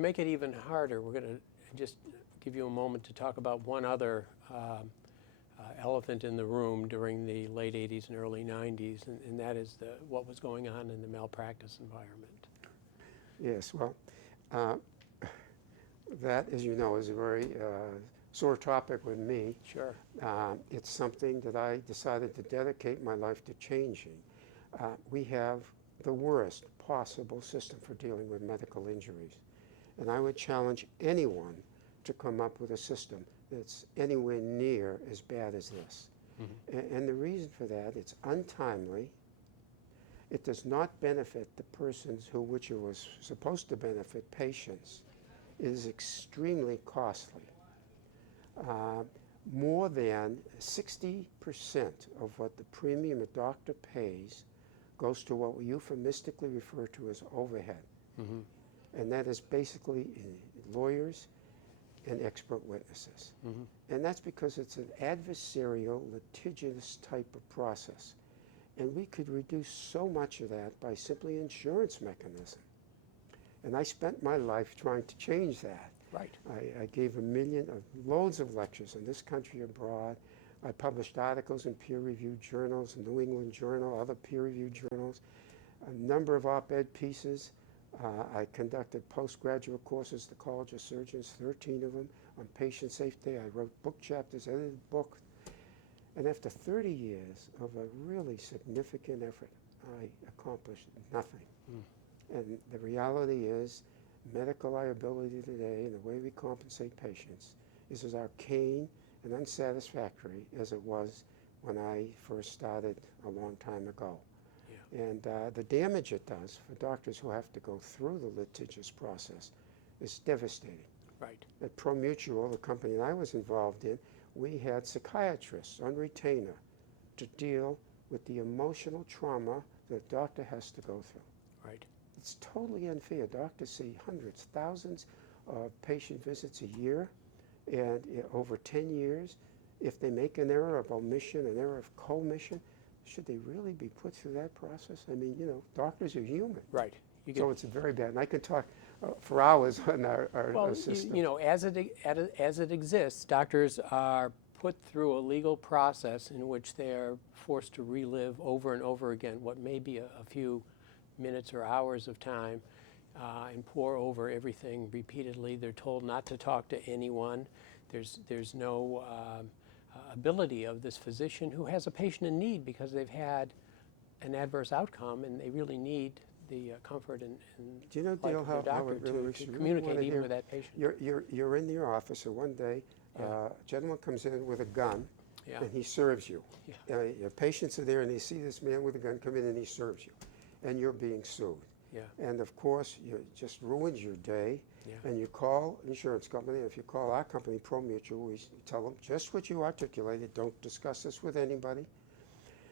to make it even harder, we're going to just give you a moment to talk about one other elephant in the room during the late 80s and early 90s, and that is what was going on in the malpractice environment. Yes, well, that, as you know, is a very sore topic with me. Sure. It's something that I decided to dedicate my life to changing. We have the worst possible system for dealing with medical injuries. And I would challenge anyone to come up with a system that's anywhere near as bad as this. Mm-hmm. And the reason for that, it's untimely. It does not benefit the persons which it was supposed to benefit, patients. It is extremely costly. More than 60% of what the premium a doctor pays goes to what we euphemistically refer to as overhead. Mm-hmm. And that is basically lawyers and expert witnesses. Mm-hmm. And that's because it's an adversarial, litigious type of process. And we could reduce so much of that by simply insurance mechanism. And I spent my life trying to change that. Right. I gave loads of lectures in this country abroad. I published articles in peer-reviewed journals, New England Journal, other peer-reviewed journals, a number of op-ed pieces. I conducted postgraduate courses at the College of Surgeons, 13 of them, on patient safety. I wrote book chapters, edited books. And after 30 years of a really significant effort, I accomplished nothing. Mm. And the reality is, medical liability today and the way we compensate patients is as arcane and unsatisfactory as it was when I first started a long time ago. Yeah. And the damage it does for doctors who have to go through the litigious process is devastating. Right. At ProMutual, the company that I was involved in, we had psychiatrists on retainer to deal with the emotional trauma that a doctor has to go through. Right. It's totally unfair. Doctors see hundreds, thousands of patient visits a year, and over 10 years, if they make an error of omission, an error of commission, should they really be put through that process? I mean, doctors are human. Right. So it's very bad. And I could talk for hours on our system. As it exists, doctors are put through a legal process in which they are forced to relive over and over again what may be a few minutes or hours of time and pour over everything repeatedly. They're told not to talk to anyone. There's no ability of this physician who has a patient in need because they've had an adverse outcome and they really need the comfort and do you know, Dale, how it really works? to communicate even with that patient. You're in your office, and one day a gentleman comes in with a gun, and he serves you. Yeah. Your patients are there, and they see this man with a gun come in, and he serves you, and you're being sued. Yeah. And of course, it just ruins your day. Yeah. And you call insurance company. If you call our company, ProMutual, we tell them just what you articulated. Don't discuss this with anybody.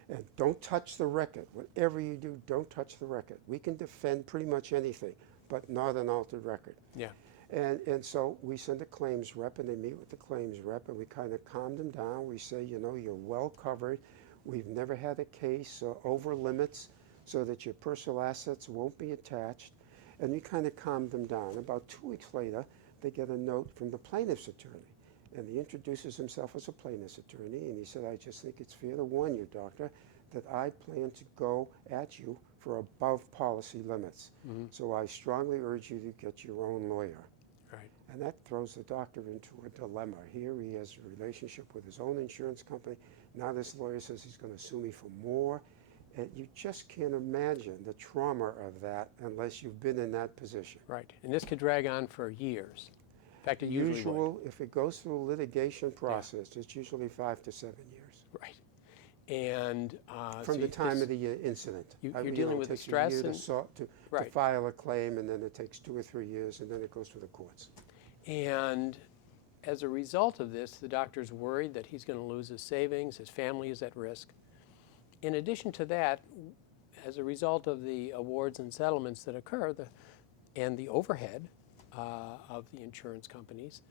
And don't touch the record. Whatever you do, don't touch the record. We can defend pretty much anything, but not an altered record. Yeah. And so we send a claims rep, and they meet with the claims rep, and we kind of calm them down. We say, you're well covered. We've never had a case over limits so that your personal assets won't be attached. And we kind of calm them down. About 2 weeks later, they get a note from the plaintiff's attorney. And he introduces himself as a plaintiff's attorney, and he said, I just think it's fair to warn you, doctor, that I plan to go at you for above policy limits. Mm-hmm. So I strongly urge you to get your own lawyer. Right. And that throws the doctor into a dilemma. Here he has a relationship with his own insurance company. Now this lawyer says he's going to sue me for more. And you just can't imagine the trauma of that unless you've been in that position. Right. And this could drag on for years. In fact, it usually would. If it goes through a litigation process, it's usually 5 to 7 years. Right. And from the time of the incident. You're dealing with the stress. It takes a year to file a claim, and then it takes 2 or 3 years, and then it goes to the courts. And as a result of this, the doctor's worried that he's going to lose his savings, his family is at risk. In addition to that, as a result of the awards and settlements that occur, and the overhead of the insurance companies,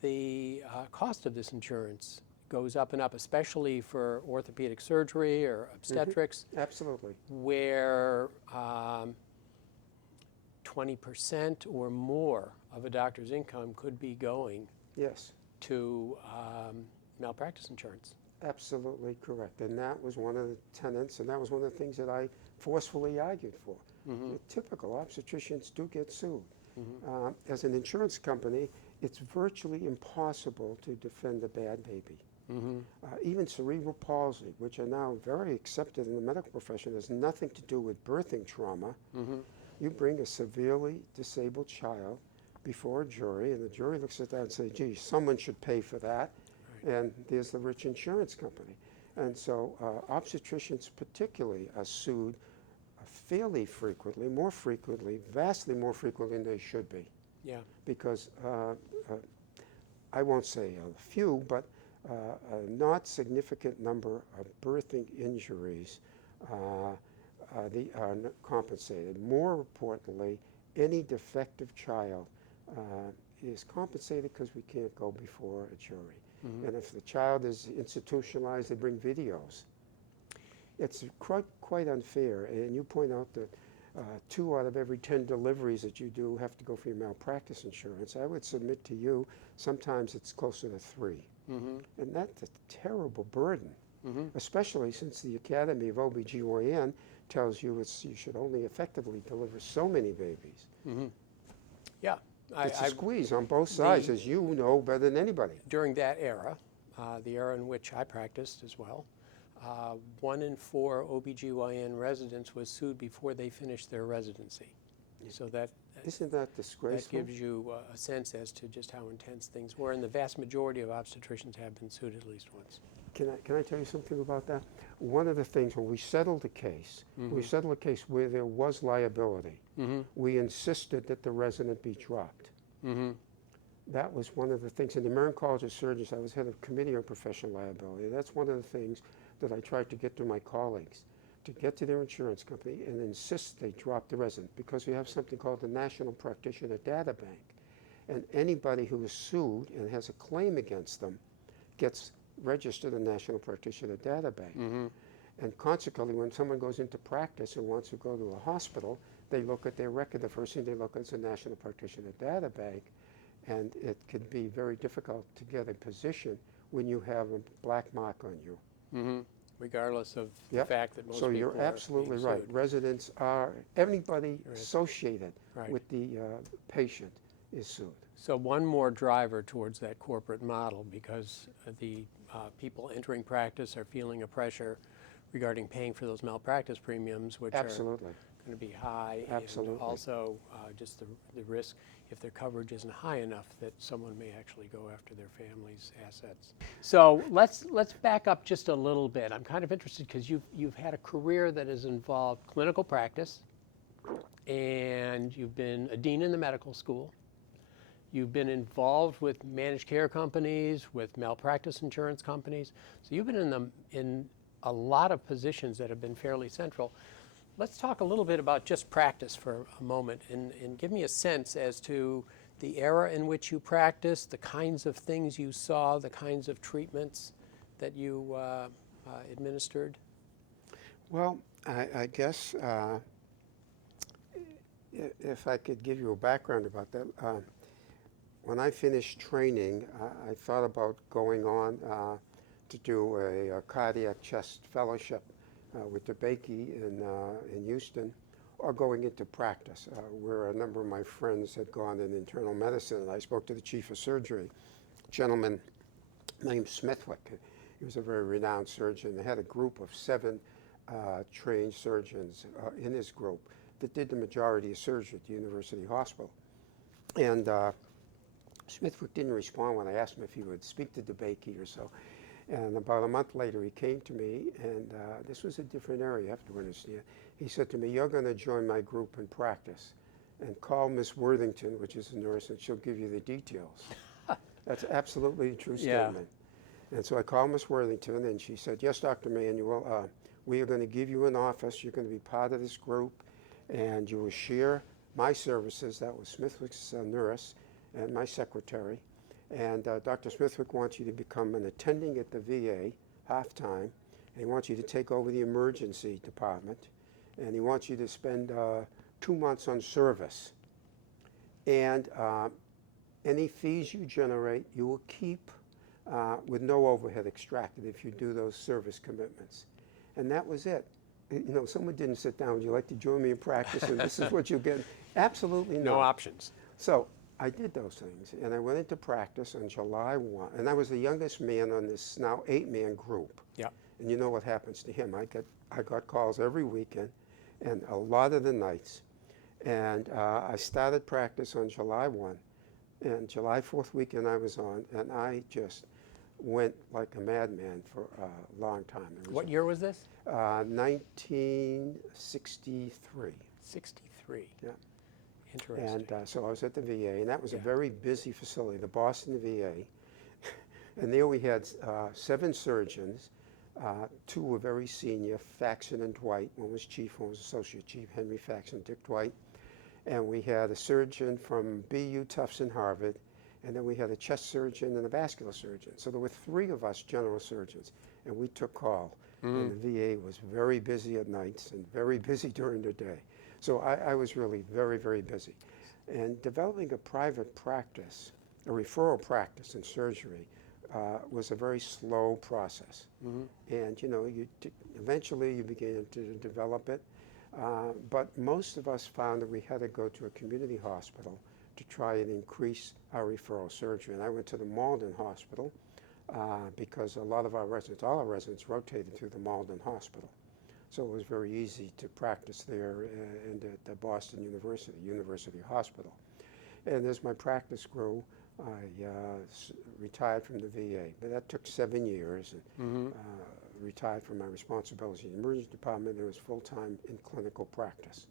the cost of this insurance goes up and up, especially for orthopedic surgery or obstetrics. Mm-hmm. Absolutely. Where 20% or more of a doctor's income could be going Yes, to malpractice insurance. absolutely correct. And that was one of the tenets, and that was one of the things that I forcefully argued for. Typical obstetricians do get sued. As an insurance company, it's virtually impossible to defend a bad baby. Even cerebral palsy, which are now very accepted in the medical profession, has nothing to do with birthing trauma. You bring a severely disabled child before a jury, and the jury looks at that and says, gee, someone should pay for that. And there's the rich insurance company. And so obstetricians particularly are sued fairly frequently, more frequently, vastly more frequently than they should be. Yeah. Because I won't say a few, but a not significant number of birthing injuries are compensated. More importantly, any defective child is compensated because we can't go before a jury. And if the child is institutionalized, they bring videos. It's quite unfair. And you point out that 2 out of every 10 deliveries that you do have to go for your malpractice insurance. I would submit to you, sometimes it's closer to 3. And that's a terrible burden, especially since the Academy of OBGYN tells you you should only effectively deliver so many babies. Yeah. It's a squeeze on both sides, as you know better than anybody. During that era, the era in which I practiced as well, 1 in 4 OBGYN residents was sued before they finished their residency. So isn't that disgraceful? That gives you a sense as to just how intense things were, and the vast majority of obstetricians have been sued at least once. Can I tell you something about that? One of the things, when we settled a case, we settled a case where there was liability. We insisted that the resident be dropped. That was one of the things. In the American College of Surgeons, I was head of committee on professional liability. That's one of the things that I tried to get to my colleagues, to get to their insurance company and insist they drop the resident, because we have something called the National Practitioner Data Bank. And anybody who is sued and has a claim against them gets registered in the National Practitioner Data Bank. And consequently, when someone goes into practice and wants to go to a hospital, they look at their record. The first thing they look at is the National Practitioner Data Bank, and it can be very difficult to get a position when you have a black mark on you. Regardless of the fact that most people are being sued. So you're absolutely right. Residents are, everybody associated with the patient is sued. So one more driver towards that corporate model, because the people entering practice are feeling a pressure regarding paying for those malpractice premiums, which are going to be high. Absolutely. And also just the risk, if their coverage isn't high enough, that someone may actually go after their family's assets. So let's back up just a little bit. I'm kind of interested because you've had a career that has involved clinical practice, and you've been a dean in the medical school. You've been involved with managed care companies, with malpractice insurance companies. So you've been in a lot of positions that have been fairly central. Let's talk a little bit about just practice for a moment, and give me a sense as to the era in which you practiced, the kinds of things you saw, the kinds of treatments that you administered. Well, I guess if I could give you a background about that, when I finished training, I thought about going on to do a cardiac chest fellowship with DeBakey in Houston, or going into practice, where a number of my friends had gone in internal medicine. And I spoke to the chief of surgery, a gentleman named Smithwick. He was a very renowned surgeon. They had a group of 7 trained surgeons in his group that did the majority of surgery at the University Hospital. And Smithwick didn't respond when I asked him if he would speak to DeBakey or so. And about a month later, he came to me, and this was a different area, you have to understand. He said to me, "You're going to join my group in practice, and call Miss Worthington," which is a nurse, "and she'll give you the details." That's absolutely a true statement. And so I called Miss Worthington, and she said, "Yes, Dr. Manuel, we are going to give you an office. You're going to be part of this group, and you will share my services." That was Smithwick's nurse and my secretary. And Dr. Smithwick wants you to become an attending at the VA half-time, and he wants you to take over the emergency department, and he wants you to spend 2 months on service And any fees you generate, you will keep with no overhead extracted if you do those service commitments. And that was it. You know, someone didn't sit down, would you like to join me in practice, and this is what you get? Absolutely not. No options. So I did those things, and I went into practice on July 1, and I was the youngest man on this now 8-man group. Yeah. And you know what happens to him. I got calls every weekend, and a lot of the nights. And I started practice on July 1, and July 4th weekend I was on, and I just went like a madman for a long time. What year was this? 1963. 63. Yeah. Interesting. And so I was at the VA, and that was a very busy facility, the Boston VA. And there we had 7 surgeons. 2 were very senior, Faxon and Dwight. One was chief, one was associate chief, Henry Faxon, Dick Dwight. And we had a surgeon from BU, Tufts, and Harvard. And then we had a chest surgeon and a vascular surgeon. So there were 3 of us general surgeons, and we took call. And the VA was very busy at nights and very busy during the day. So I was really very, very busy. And developing a private practice, a referral practice in surgery, was a very slow process. And you know, eventually you began to develop it. But most of us found that we had to go to a community hospital to try and increase our referral surgery. And I went to the Malden Hospital because a lot of our residents, all our residents, rotated through the Malden Hospital. So it was very easy to practice there and at Boston University Hospital. And as my practice grew, I retired from the VA, but that took 7 years, and retired from my responsibilities in the emergency department. It was full-time in clinical practice.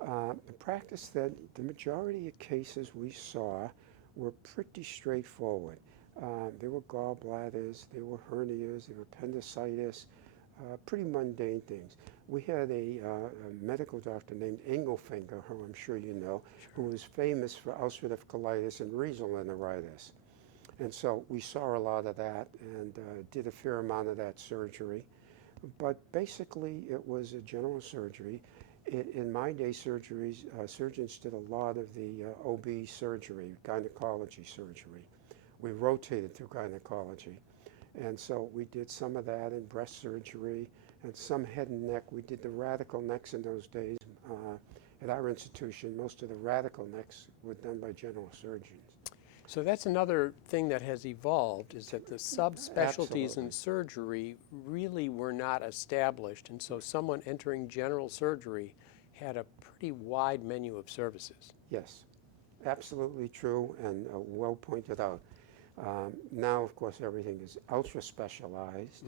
The practice that the majority of cases we saw were pretty straightforward. There were gallbladders, there were hernias, there were appendicitis, pretty mundane things. We had a medical doctor named Engelfinger, who I'm sure you know, who was famous for ulcerative colitis and regional enteritis. And so we saw a lot of that and did a fair amount of that surgery. But basically it was a general surgery. In my day, surgeries, surgeons did a lot of the OB surgery, gynecology surgery. We rotated through gynecology. And so we did some of that in breast surgery and some head and neck. We did the radical necks in those days. At our institution, most of the radical necks were done by general surgeons. So that's another thing that has evolved, is that the subspecialties in surgery really were not established. And so someone entering general surgery had a pretty wide menu of services. Yes, absolutely true and well pointed out. Now, of course, everything is ultra-specialized,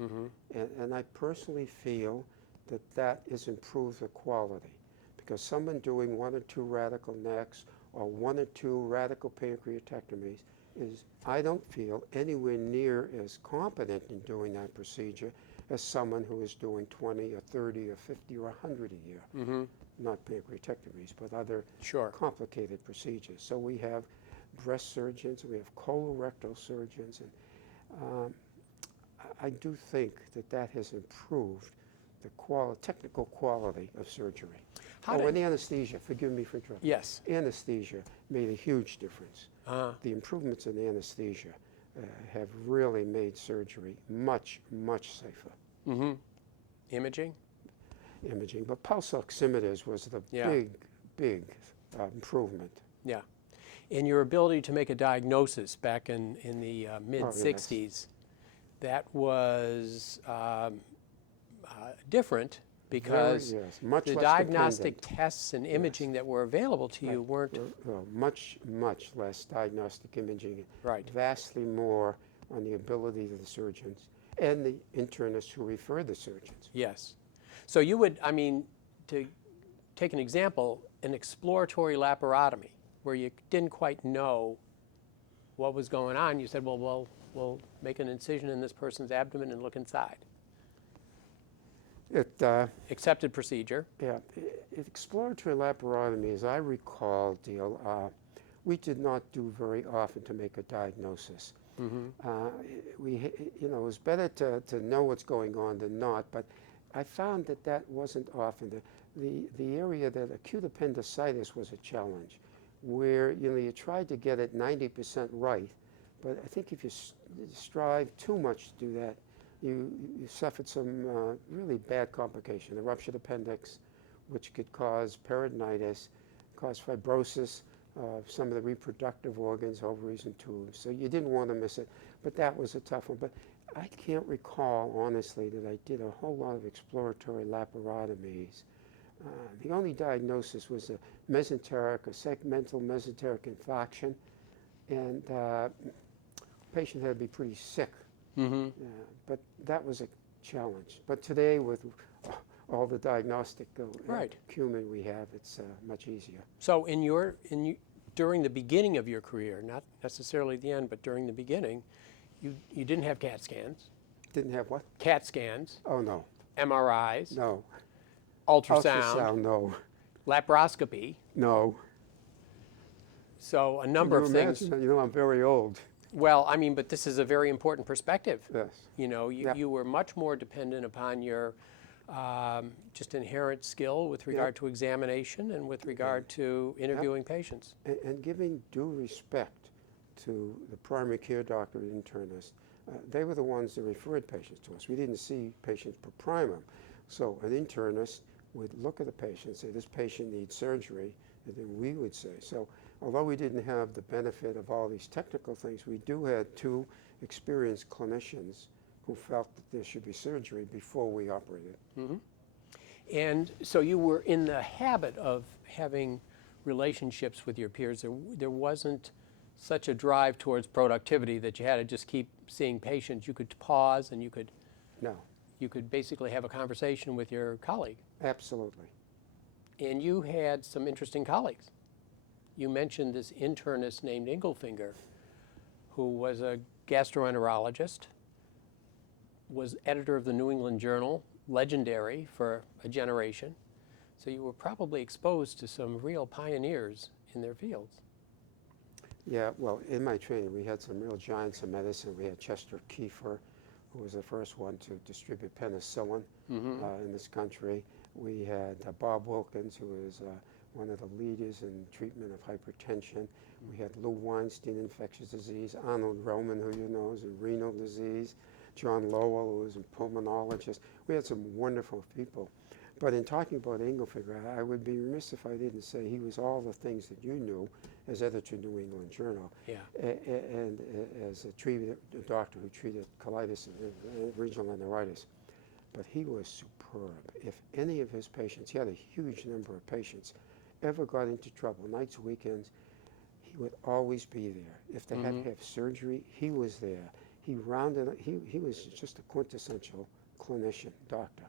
and I personally feel that that has improved the quality, because someone doing 1 or 2 radical necks or 1 or 2 radical pancreatectomies is, I don't feel, anywhere near as competent in doing that procedure as someone who is doing 20 or 30 or 50 or 100 a year. Not pancreatectomies, but other complicated procedures. So we have breast surgeons, we have colorectal surgeons, and I do think that that has improved the technical quality of surgery. And anesthesia, forgive me for interrupting. Yes. Anesthesia made a huge difference. The improvements in anesthesia have really made surgery much, much safer. Imaging? Imaging, but pulse oximeters was the big improvement. Yeah. And your ability to make a diagnosis back in the mid-60s, that was different because the diagnostic tests and imaging that were available to you weren't... much, much less diagnostic imaging. Right. Vastly more on the ability of the surgeons and the internists who refer the surgeons. Yes. So you would, I mean, to take an example, an exploratory laparotomy, where you didn't quite know what was going on, you said, well, we'll make an incision in this person's abdomen and look inside. Accepted procedure. Yeah. Exploratory laparotomy, as I recall, Dale, we did not do very often to make a diagnosis. It was better to know what's going on than not, but I found that wasn't often. The area that acute appendicitis was a challenge. where, you know, you tried to get it 90% right, but I think if you strive too much to do that, you suffered some really bad complication, a ruptured appendix, which could cause peritonitis, cause fibrosis of some of the reproductive organs, ovaries and tubes. So you didn't want to miss it, but that was a tough one. But I can't recall, honestly, that I did a whole lot of exploratory laparotomies. The only diagnosis was a mesenteric, a segmental mesenteric infarction, and the patient had to be pretty sick. Mm-hmm. But that was a challenge. But today, with all the diagnostic acumen we have, it's much easier. So during the beginning of your career, not necessarily the end, but during the beginning, you didn't have CAT scans. Didn't have what? CAT scans. Oh, no. MRIs. No. Ultrasound. Ultrasound, no. Laparoscopy. No. So a number of things. You know, I'm very old. Well, I mean, but this is a very important perspective. Yes. You know, you were much more dependent upon your just inherent skill with regard to examination and with regard to interviewing patients. And giving due respect to the primary care doctor and internist, they were the ones that referred patients to us. We didn't see patients per primum. So an internist would look at the patient and say, this patient needs surgery, and then we would say. So although we didn't have the benefit of all these technical things, we do have two experienced clinicians who felt that there should be surgery before we operated. Mm-hmm. And so you were in the habit of having relationships with your peers. There wasn't such a drive towards productivity that you had to just keep seeing patients. You could pause and you could basically have a conversation with your colleague. Absolutely. And you had some interesting colleagues. You mentioned this internist named Engelfinger, who was a gastroenterologist, was editor of the New England Journal, legendary for a generation. So you were probably exposed to some real pioneers in their fields. Yeah, well, in my training, we had some real giants of medicine. We had Chester Kiefer, who was the first one to distribute penicillin in this country. We had Bob Wilkins, who was one of the leaders in treatment of hypertension. We had Lou Weinstein, infectious disease, Arnold Roman, who you know is in renal disease, John Lowell, who was a pulmonologist. We had some wonderful people. But in talking about Engelfinger, I would be remiss if I didn't say he was all the things that you knew as editor of New England Journal, and as a doctor who treated colitis and regional enteritis. But he was superb. If any of his patients, he had a huge number of patients, ever got into trouble, nights, weekends, he would always be there. If they had to have surgery, he was there. He was just a quintessential clinician, doctor.